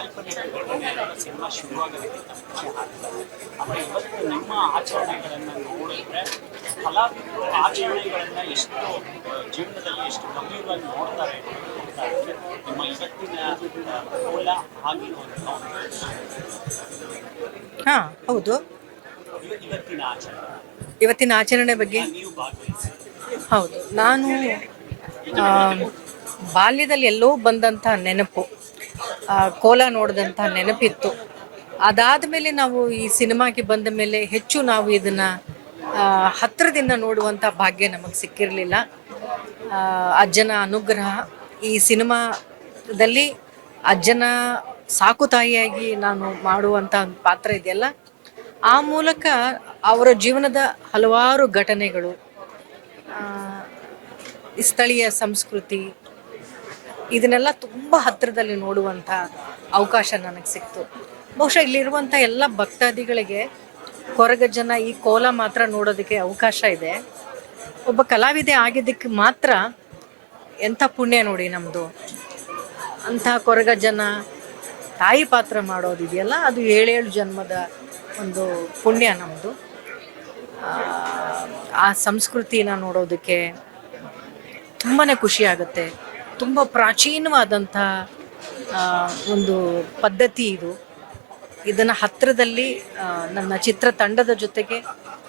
ಕಾಲ್ಪನಿಕ ಸಿನಿಮಾ ಶುರುವಾಗೋದಕ್ಕಿಂತ ಮುಂಚೆ ಹಾಡ್ತಾರೆ ಆದರೆ ಇವತ್ತು ನಿಮ್ಮ ಆಚರಣೆಗಳನ್ನು ನೋಡಿದ್ರೆ ಕಲಾವಿದರು ಆಚರಣೆಗಳನ್ನು ಎಷ್ಟು ಜೀವನದಲ್ಲಿ ಎಷ್ಟು ಗಂಭೀರವಾಗಿ ನೋಡ್ತಾರೆ ನಿಮ್ಮ ಇವತ್ತಿನ ಕೋಲ ಆಗಿರುವಂಥ ಹಾ, ಹೌದು. ಇವತ್ತಿನ ಆಚರಣೆ ಇವತ್ತಿನ ಆಚರಣೆ ಬಗ್ಗೆ? ಹೌದು, ನಾನು ಬಾಲ್ಯದಲ್ಲಿ ಎಲ್ಲೋ ಬಂದಂಥ ನೆನಪು ಕೋಲ ನೋಡಿದಂಥ ನೆನಪಿತ್ತು. ಅದಾದ ಮೇಲೆ ನಾವು ಈ ಸಿನಿಮಾಗೆ ಬಂದ ಮೇಲೆ ಹೆಚ್ಚು ನಾವು ಇದನ್ನು ಹತ್ತಿರದಿಂದ ನೋಡುವಂಥ ಭಾಗ್ಯ ನಮಗೆ ಸಿಕ್ಕಿರಲಿಲ್ಲ. ಅಜ್ಜನ ಅನುಗ್ರಹ, ಈ ಸಿನಿಮಾದಲ್ಲಿ ಅಜ್ಜನ ಸಾಕು ತಾಯಿಯಾಗಿ ನಾನು ಮಾಡುವಂಥ ಪಾತ್ರ ಇದೆಯಲ್ಲ, ಆ ಮೂಲಕ ಅವರ ಜೀವನದ ಹಲವಾರು ಘಟನೆಗಳು ಸ್ಥಳೀಯ ಸಂಸ್ಕೃತಿ ಇದನ್ನೆಲ್ಲ ತುಂಬ ಹತ್ತಿರದಲ್ಲಿ ನೋಡುವಂಥ ಅವಕಾಶ ನನಗೆ ಸಿಕ್ತು. ಬಹುಶಃ ಇಲ್ಲಿರುವಂಥ ಎಲ್ಲ ಭಕ್ತಾದಿಗಳಿಗೆ ಕೊರಗಜ್ಜನ ಈ ಕೋಲ ಮಾತ್ರ ನೋಡೋದಕ್ಕೆ ಅವಕಾಶ ಇದೆ. ಒಬ್ಬ ಕಲಾವಿದೆ ಆಗಿದ್ದಕ್ಕೆ ಮಾತ್ರ ಎಂಥ ಪುಣ್ಯ ನೋಡಿ ನಮ್ಮದು ಅಂಥ ಕೊರಗಜ್ಜನ ತಾಯಿ ಪಾತ್ರ ಮಾಡೋದಿದೆಯಲ್ಲ ಅದು ಏಳೇಳು ಜನ್ಮದ ಒಂದು ಪುಣ್ಯ ನಮ್ಮದು ಆ ಸಂಸ್ಕೃತಿನ ನೋಡೋದಕ್ಕೆ ತುಂಬಾ ಖುಷಿ ಆಗುತ್ತೆ. ತುಂಬ ಪ್ರಾಚೀನವಾದಂಥ ಒಂದು ಪದ್ಧತಿ ಇದು. ಇದನ್ನು ಹತ್ತಿರದಲ್ಲಿ ನನ್ನ ಚಿತ್ರ ತಂಡದ ಜೊತೆಗೆ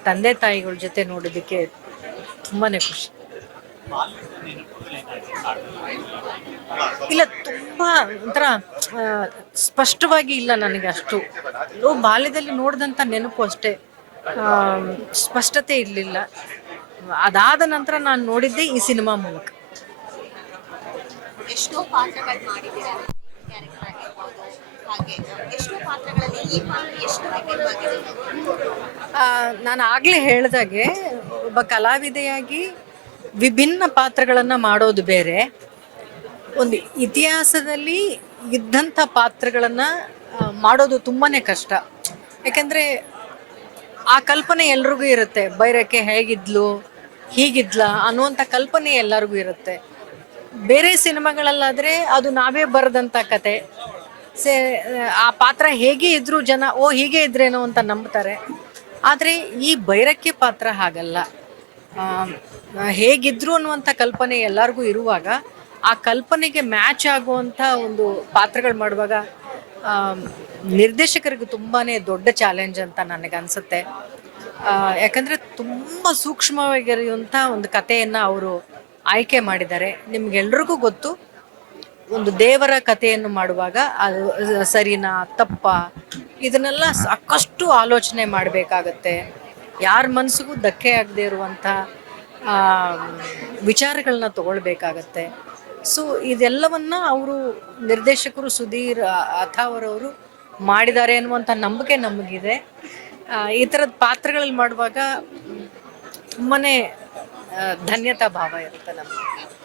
ತಂದೆ ತಾಯಿಗಳ ಜೊತೆ ನೋಡೋದಕ್ಕೆ ತುಂಬಾ ಖುಷಿ? ಇಲ್ಲ, ತುಂಬ ಒಂಥರ ಸ್ಪಷ್ಟವಾಗಿ ಇಲ್ಲ ನನಗೆ ಅಷ್ಟು. ಬಾಲ್ಯದಲ್ಲಿ ನೋಡಿದಂಥ ನೆನಪು ಅಷ್ಟೇ. ಸ್ಪಷ್ಟತೆ ಇರಲಿಲ್ಲ. ಅದಾದ ನಂತರ ನಾನು ನೋಡಿದ್ದೆ ಈ ಸಿನಿಮಾ ಮೂಲಕ. ಎಷ್ಟೋ ಪಾತ್ರಗಳು ಮಾಡಿದ್ದೀರಾ ಹಾಗೆ, ಎಷ್ಟೋ ಪಾತ್ರಗಳಲ್ಲಿ ಈ ಪಾತ್ರ ಎಷ್ಟು ನಾನು ಆಗಲೇ ಹೇಳಿದಾಗೆ, ಒಬ್ಬ ಕಲಾವಿದೆಯಾಗಿ ವಿಭಿನ್ನ ಪಾತ್ರಗಳನ್ನು ಮಾಡೋದು ಬೇರೆ. ಒಂದು ಇತಿಹಾಸದಲ್ಲಿ ಇದ್ದಂಥ ಪಾತ್ರಗಳನ್ನು ಮಾಡೋದು ತುಂಬಾ ಕಷ್ಟ. ಯಾಕೆಂದರೆ, ಆ ಕಲ್ಪನೆ ಎಲ್ರಿಗೂ ಇರುತ್ತೆ. ಬೈರಕ್ಕೆ ಹೇಗಿದ್ಲು, ಹೀಗಿದ್ಲ ಅನ್ನುವಂಥ ಕಲ್ಪನೆ ಎಲ್ಲರಿಗೂ ಇರುತ್ತೆ. ಬೇರೆ ಸಿನಿಮಾಗಳಲ್ಲಾದರೆ ಅದು ನಾವೇ ಬರೆದಂಥ ಕತೆ. ಸೇ, ಆ ಪಾತ್ರ ಹೇಗೆ ಇದ್ದರೂ ಜನ, ಓ, ಹೀಗೆ ಇದ್ರೇನೋ ಅಂತ ನಂಬ್ತಾರೆ. ಆದರೆ ಈ ಬೈರಕ್ಕೆ ಪಾತ್ರ ಹಾಗಲ್ಲ. ಹೇಗಿದ್ರು ಅನ್ನುವಂಥ ಕಲ್ಪನೆ ಎಲ್ಲರಿಗೂ ಇರುವಾಗ, ಆ ಕಲ್ಪನೆಗೆ ಮ್ಯಾಚ್ ಆಗುವಂಥ ಒಂದು ಪಾತ್ರಗಳು ಮಾಡುವಾಗ ನಿರ್ದೇಶಕರಿಗೆ ತುಂಬಾ ದೊಡ್ಡ ಚಾಲೆಂಜ್ ಅಂತ ನನಗನ್ಸುತ್ತೆ. ಅನಿಸುತ್ತೆ ಯಾಕಂದರೆ ತುಂಬ ಸೂಕ್ಷ್ಮವಾಗಿರುವಂಥ ಒಂದು ಕಥೆಯನ್ನು ಅವರು ಆಯ್ಕೆ ಮಾಡಿದ್ದಾರೆ. ನಿಮ್ಗೆಲ್ರಿಗೂ ಗೊತ್ತು, ಒಂದು ದೇವರ ಕಥೆಯನ್ನು ಮಾಡುವಾಗ ಅದು, ಸರಿನಾ, ತಪ್ಪ, ಇದನ್ನೆಲ್ಲ ಸಾಕಷ್ಟು ಆಲೋಚನೆ ಮಾಡಬೇಕಾಗತ್ತೆ. ಯಾರ ಮನಸ್ಸಿಗೂ ಧಕ್ಕೆ ಆಗದೆ ಇರುವಂಥ ವಿಚಾರಗಳನ್ನ ತಗೊಳ್ಬೇಕಾಗತ್ತೆ. ಸೊ ಇದೆಲ್ಲವನ್ನ ಅವರು ನಿರ್ದೇಶಕರು ಸುಧೀರ್, ಅಥಾವರವರು ಮಾಡಿದ್ದಾರೆ ಅನ್ನುವಂಥ ನಂಬಿಕೆ ನಮಗಿದೆ. ಈ ಥರದ ಪಾತ್ರಗಳಲ್ಲಿ ಮಾಡುವಾಗ ತುಂಬಾ ಧನ್ಯತಾ ಭಾವ ಇರುತ್ತೆ ನಮ್ಗೆ.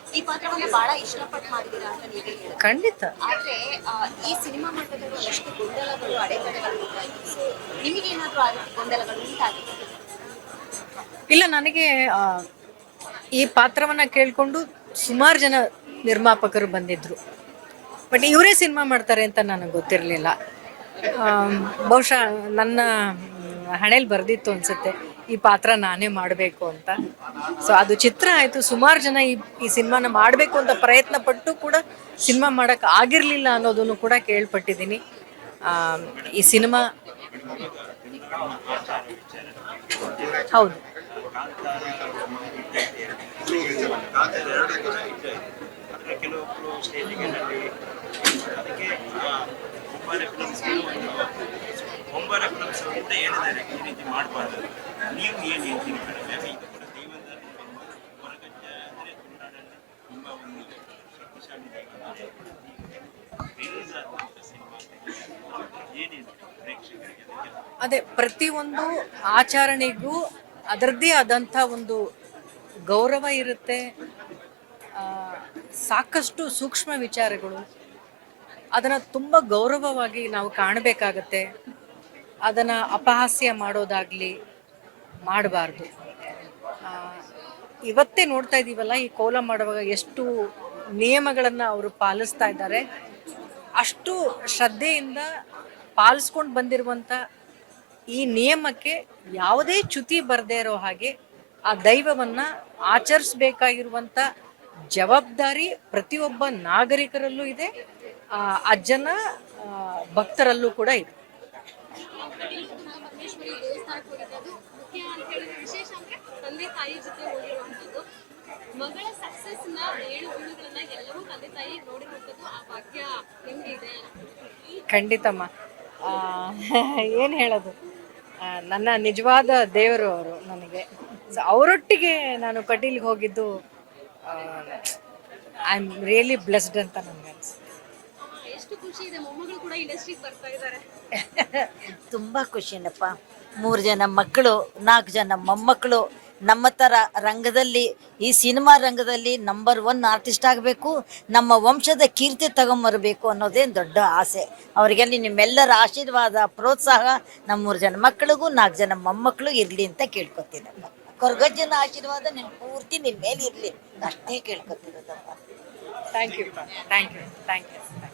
ಈ ಪಾತ್ರವನ್ನ ಬಹಳ ಇಷ್ಟಪಟ್ಟು ಮಾಡಿದ್ದೀರಾ ಅಂತ ನೀವೇ ಹೇಳಿದ್ರೆ ಖಂಡಿತ. ಆದ್ರೆ ಆ, ಈ ಸಿನಿಮಾ ಮಟ್ಟದಲ್ಲಿ ಎಷ್ಟು ಗೊಂದಲಗಳು ಅಡೆತಡೆಗಳು ಉಂಟಾಯಿತು ಸೊ ನಿಮಗೇನಾದ್ರೂ ಆ ರೀತಿ ಗೊಂದಲಗಳು ಉಂಟಾಗಿದೆ? ಇಲ್ಲ ನನಗೆ ಆ, ಈ ಪಾತ್ರವನ್ನ ಕೇಳ್ಕೊಂಡು ಸುಮಾರು ಜನ ನಿರ್ಮಾಪಕರು ಬಂದಿದ್ರು. ಬಟ್ ಇವರೇ ಸಿನಿಮಾ ಮಾಡ್ತಾರೆ ಅಂತ ನನಗೆ ಗೊತ್ತಿರಲಿಲ್ಲ. ಬಹುಶಃ ನನ್ನ ಹಣೆಯಲ್ಲಿ ಬರ್ದಿತ್ತು ಅನ್ಸುತ್ತೆ. ಈ ಪಾತ್ರ ನಾನೇ ಮಾಡಬೇಕು ಅಂತ. ಸೊ ಅದು ಚಿತ್ರ ಆಯಿತು. ಸುಮಾರು ಜನ ಈ ಈ ಸಿನಿಮಾನ ಮಾಡಬೇಕು ಅಂತ ಪ್ರಯತ್ನ ಪಟ್ಟು ಕೂಡ ಸಿನಿಮಾ ಮಾಡೋಕ್ಕೆ ಆಗಿರಲಿಲ್ಲ ಅನ್ನೋದನ್ನು ಕೂಡ ಕೇಳ್ಪಟ್ಟಿದ್ದೀನಿ. ಈ ಸಿನಿಮಾ ಹೌದು. ಅಂತ ಹೇಳಿದ್ದಾರೆ, ಈ ರೀತಿ ಮಾಡಬಾರ್ದು. ನೀವು ಏನು ಹೇಳ್ತೀರಿ ಮೇಡಮ್? ಯಾಕೆ ಇದು ಕೂಡ ದೈವದ ಹೊರಗಜ್ಜ ಅಂದರೆ ತುಳುನಾಡಲ್ಲಿ ತುಂಬ ಒಂದು ಶಕ್ತಿಶಾಲಿ ಅದೇ, ಪ್ರತಿಯೊಂದು ಆಚರಣೆಗೂ ಅದರದ್ದೇ ಆದಂಥ ಒಂದು ಗೌರವ ಇರುತ್ತೆ. ಸಾಕಷ್ಟು ಸೂಕ್ಷ್ಮ ವಿಚಾರಗಳು. ಅದನ್ನು ತುಂಬ ಗೌರವವಾಗಿ ನಾವು ಕಾಣಬೇಕಾಗತ್ತೆ. ಅದನ್ನು ಅಪಹಾಸ್ಯ ಮಾಡೋದಾಗಲಿ ಮಾಡಬಾರ್ದು. ಇವತ್ತೇ ನೋಡ್ತಾ ಇದ್ದೀವಲ್ಲ ಈ ಕೋಲ ಮಾಡುವಾಗ ಎಷ್ಟು ನಿಯಮಗಳನ್ನು ಅವರು ಪಾಲಿಸ್ತಾ ಇದ್ದಾರೆ. ಅಷ್ಟು ಶ್ರದ್ಧೆಯಿಂದ ಪಾಲಿಸ್ಕೊಂಡು ಬಂದಿರುವಂಥ ಈ ನಿಯಮಕ್ಕೆ ಯಾವುದೇ ಚ್ಯುತಿ ಬರದೇ ಇರೋ ಹಾಗೆ ಆ ದೈವವನ್ನು ಆಚರಿಸ್ಬೇಕಾಗಿರುವಂಥ ಜವಾಬ್ದಾರಿ ಪ್ರತಿಯೊಬ್ಬ ನಾಗರಿಕರಲ್ಲೂ ಇದೆ. ಅಜ್ಜನ ಭಕ್ತರಲ್ಲೂ ಕೂಡ ಇದೆ. ಪರಮೇಶ್ವರಿ ಅದು ಮುಖ್ಯ ಅಂತ ಹೇಳಿದ್ರೆ ವಿಶೇಷ ಅಂದ್ರೆ ತಂದೆ ತಾಯಿ ಜೊತೆ ಹೋಗಿರುವಂತದ್ದು ಮಗಳ ಸಕ್ಸಸ್ನ ಏಳು ಗುಣಗಳನ್ನ ಎಲ್ಲವೂ ತಂದೆ ತಾಯಿ ನೋಡಿರುವಂತದ್ದು ಆ ಭಾಗ್ಯ ನಿಮ್ಗಿದೆ. ಖಂಡಿತಮ್ಮ. ಏನು ಹೇಳೋದು? ನನ್ನ ನಿಜವಾದ ದೇವರು ಅವರು ನನಗೆ. ಸೊ ಅವರೊಟ್ಟಿಗೆ ನಾನು ಕಟೀಲ್ಗೆ ಹೋಗಿದ್ದು ಐ ಆಮ್ ರಿಯಲಿ ಬ್ಲೆಸ್ಡ್ ಅಂತ ನನಗೆ ಅನ್ಸುತ್ತೆ. ಎಷ್ಟು ಖುಷಿ ಇದೆ. ಮೊಮ್ಮಗಳು ಕೂಡ ಇಂಡಸ್ಟ್ರಿಗೆ ಬರ್ತಾ ಇದ್ದಾರೆ. ತುಂಬ ಖುಷಿನಪ್ಪ. ಮೂರು ಜನ ಮಕ್ಕಳು, ನಾಲ್ಕು ಜನ ಮೊಮ್ಮಕ್ಕಳು, ನಮ್ಮ ಥರ ರಂಗದಲ್ಲಿ, ಈ ಸಿನಿಮಾ ರಂಗದಲ್ಲಿ ನಂಬರ್ ಒನ್ ಆರ್ಟಿಸ್ಟ್ ಆಗಬೇಕು, ನಮ್ಮ ವಂಶದ ಕೀರ್ತಿ ತಗೊಂಬರಬೇಕು ಅನ್ನೋದೇ ದೊಡ್ಡ ಆಸೆ. ಅವರಿಗೆಲ್ಲಿ ನಿಮ್ಮೆಲ್ಲರ ಆಶೀರ್ವಾದ, ಪ್ರೋತ್ಸಾಹ ನಮ್ಮ ಮೂರು ಜನ ಮಕ್ಕಳಿಗೂ, ನಾಲ್ಕು ಜನ ಮೊಮ್ಮಕ್ಕಳು ಇರಲಿ ಅಂತ ಕೇಳ್ಕೊತೀನಿ. ಕೊರಗಜ್ಜನ ಆಶೀರ್ವಾದ ನಿಮ್ಮ ಪೂರ್ತಿ ನಿಮ್ಮ ಮೇಲೆ ಇರಲಿ ಅಷ್ಟೇ ಕೇಳ್ಕೊತಿರೋದಪ್ಪ. Thank you thank you thank you